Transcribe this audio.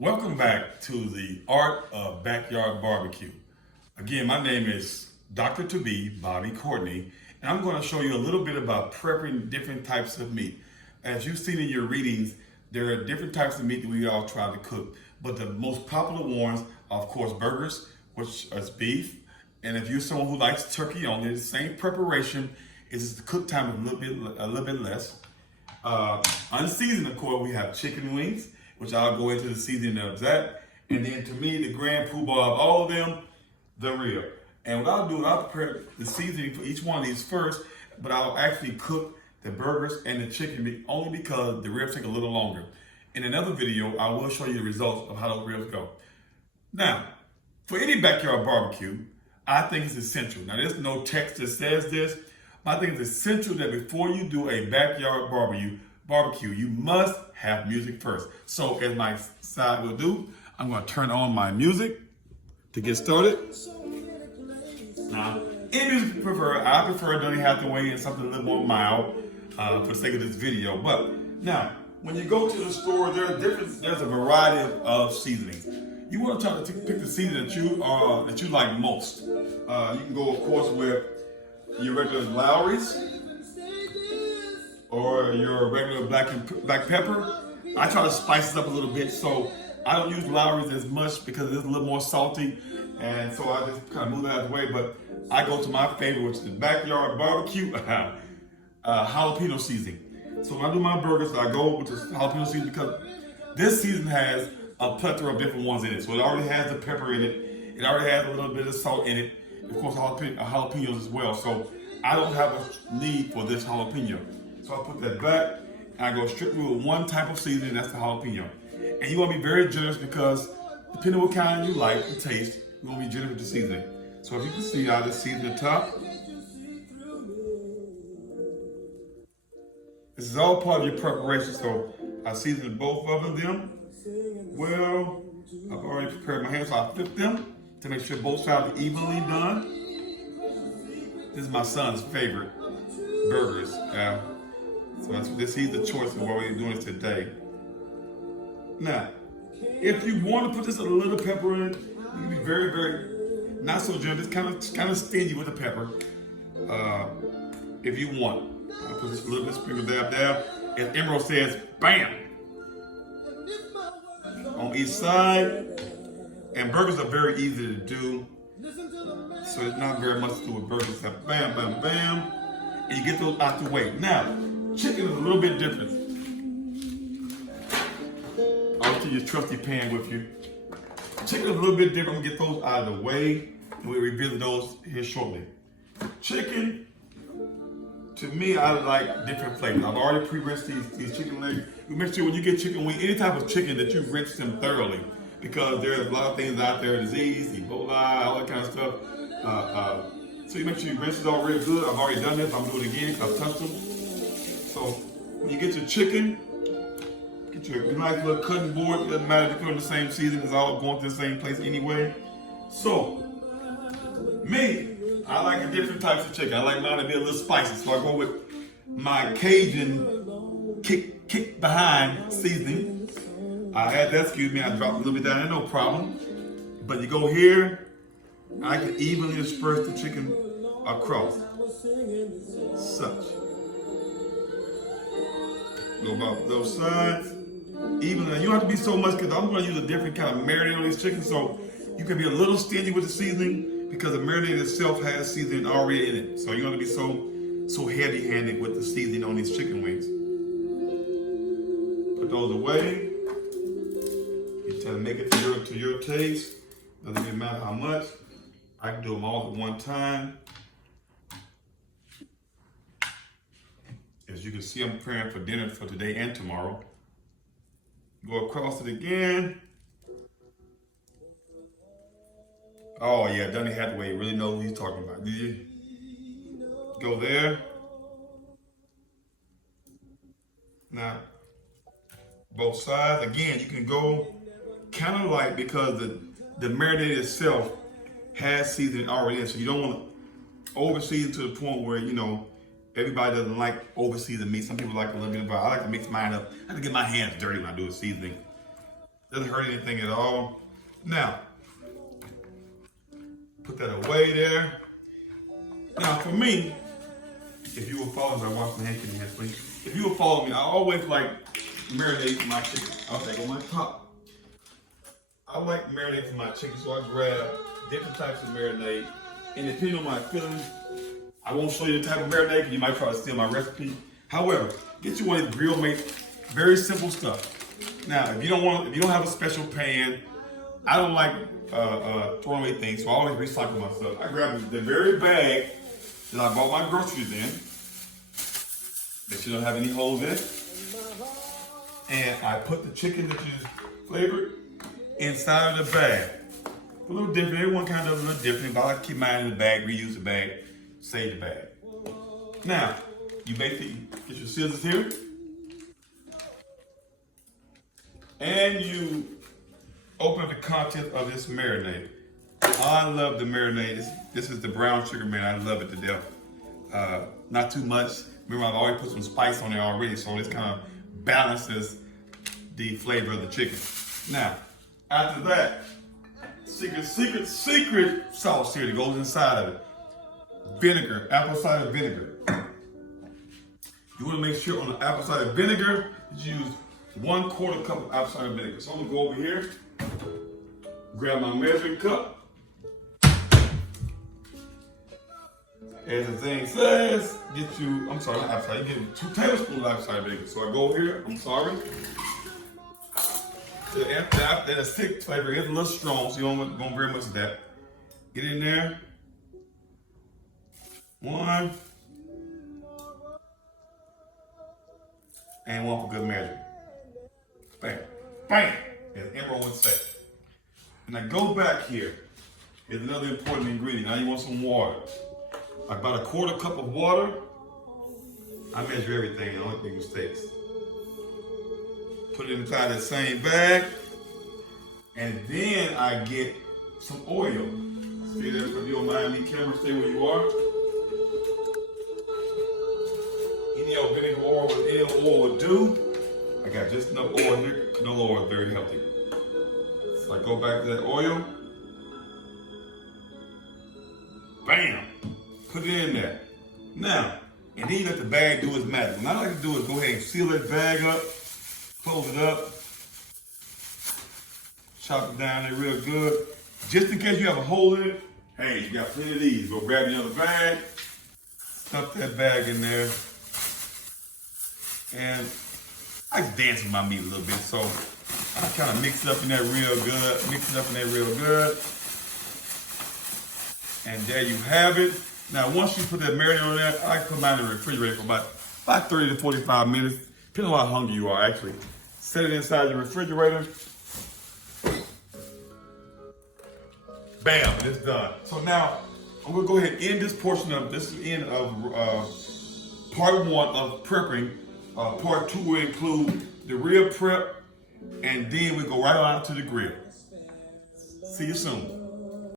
Welcome back to the Art of Backyard Barbecue. Again, my name is Dr. To Be Bobby Courtney, and I'm going to show you a little bit about prepping different types of meat. As you've seen in your readings, there are different types of meat that we all try to cook, but the most popular ones are, of course, burgers, which is beef. And if you're someone who likes turkey only, the same preparation. It's just the cook time is a little bit less. Unseasoned, of course, we have chicken wings, which I'll go into the seasoning of that. And then to me, the grand poobah of all of them, the rib. And what I'll do, I'll prepare the seasoning for each one of these first, but I'll actually cook the burgers and the chicken meat only because the ribs take a little longer. In another video, I will show you the results of how those ribs go. Now, for any backyard barbecue, I think it's essential. Now, there's no text that says this, but I think it's essential that before you do a backyard barbecue, you must have music first. So as my side will do, I'm going to turn on my music to get started. Now, any music you prefer, I prefer Donny Hathaway and something a little more mild for the sake of this video. But now, when you go to the store, there's a variety of seasonings. You want to try to pick the seasoning that you like most. You can go, of course, with your regular Lowry's or your regular black pepper. I try to spice it up a little bit, so I don't use Lowry's as much because it's a little more salty, and so I just kind of move that out of the way. But I go to my favorite, which is the backyard barbecue jalapeno seasoning. So when I do my burgers, I go with the jalapeno seasoning because this season has a plethora of different ones in it. So it already has the pepper in it. It already has a little bit of salt in it. Of course, jalapenos as well. So I don't have a need for this jalapeno. So I put that back and I go strictly with one type of seasoning, that's the jalapeno. And you want to be very generous because depending on what kind you like, the taste, you want to be generous with the seasoning. So if you can see, I just season the top. This is all part of your preparation. So I seasoned both of them. Well, I've already prepared my hands, so I flip them to make sure both sides are evenly done. This is my son's favorite burgers. So he's the choice of what we're doing today. Now, if you want to put just a little pepper in it, you can be very, very not so generous, kind of stingy with the pepper. If you want, I'll put just a little bit sprinkle dab. As Emerald says, bam! On each side. And burgers are very easy to do. So it's not very much to do with burgers. Bam, bam, bam. And you get those out the way. Now, chicken is a little bit different. I'll keep your trusty pan with you. Chicken is a little bit different. I'm gonna get those out of the way. And we'll revisit those here shortly. Chicken, to me, I like different flavors. I've already pre-rinsed these chicken legs. You make sure when you get chicken wing, any type of chicken, that you rinse them thoroughly. Because there's a lot of things out there, disease, Ebola, all that kind of stuff. So you make sure you rinse it all real good. I've already done this, I'm doing it again because I've touched them. So when you get your chicken, get your nice little cutting board. It doesn't matter if you're doing the same season, it's all going to the same place anyway. So, me, I like a different types of chicken. I like mine to be a little spicy, so I go with my Cajun kick behind seasoning. I had that, excuse me, I dropped a little bit down there, no problem. But you go here, I can evenly disperse the chicken across. Such. Go about those sides. Evenly. You don't have to be so much because I'm going to use a different kind of marinade on this chicken, so you can be a little stingy with the seasoning because the marinade itself has seasoning already in it. So you're going to be so heavy-handed with the seasoning on these chicken wings. Put those away. You try to make it to your taste. Doesn't even matter how much. I can do them all at one time. As you can see, I'm preparing for dinner for today and tomorrow. Go across it again. Oh yeah, Donny Hathaway really knows what he's talking about. Did you? Go there. Now, both sides. Again, you can go kind of light because the marinade itself has seasoning already in, so you don't want to over season to the point where, you know, everybody doesn't like over seasoned meat. Some people like a little bit, but I like to mix mine up. I have to get my hands dirty when I do a seasoning. Doesn't hurt anything at all. Now, put that away there. Now for me, if you will follow me, I wash my hands, please. If you will follow me, I always like marinate my chicken. I'll take on my top. I like marinate my chicken, so I grab different types of marinade. And depending on my feelings, I won't show you the type of marinade because you might try to steal my recipe. However, get you one of these Grill Mates, very simple stuff. Now, if you don't have a special pan, I don't like throwing away things, so I always recycle my stuff. I grab the very bag that I bought my groceries in. Make sure you don't have any holes in it. And I put the chicken that you flavored inside of the bag. A little different, everyone kind of does a little different, but I like to keep mine in the bag, reuse the bag, save the bag. Now, you basically get your scissors here. And you open the contents of this marinade. I love the marinade. This is the brown sugar marinade. I love it to death. Not too much. Remember, I've already put some spice on there already, so this kind of balances the flavor of the chicken. Now, after that, secret sauce here that goes inside of it. Vinegar, apple cider vinegar. You want to make sure on the apple cider vinegar that you use 1/4 cup of apple cider vinegar. So I'm gonna go over here, grab my measuring cup. As the thing says, get you, I'm sorry, not apple cider, you get 2 tablespoons of apple cider vinegar. So I go over here, I'm sorry. The thick flavor is a little strong, so you don't want very much of that. Get in there. 1. And 1 for good measure. Bam. Bam! As Emerald would say. And I go back here. Here's another important ingredient. Now you want some water. About 1/4 cup of water. I measure everything, I don't make mistakes. Put it inside that same bag. And then I get some oil. See that? If you don't mind me, camera, stay where you are. Any old vinegar oil, any oil will do. I got just enough oil here. Canola oil is very healthy. So I go back to that oil. Bam! Put it in there. Now, and then you let the bag do its magic. What I like to do is go ahead and seal that bag up, close it up, chop it down there real good. Just in case you have a hole in it, hey, you got plenty of these. Go grab another bag, stuff that bag in there, and I dance with my meat a little bit, so I kind of mix it up in there real good. And there you have it. Now, once you put that marinade on there, I put mine in the refrigerator for about 30 to 45 minutes, depending on how hungry you are, actually. Set it inside the refrigerator. Bam, and it's done. So now, I'm gonna go ahead and end this portion of, this is the end of part 1 of prepping. Part 2 will include the rib prep, and then we go right on to the grill. See you soon.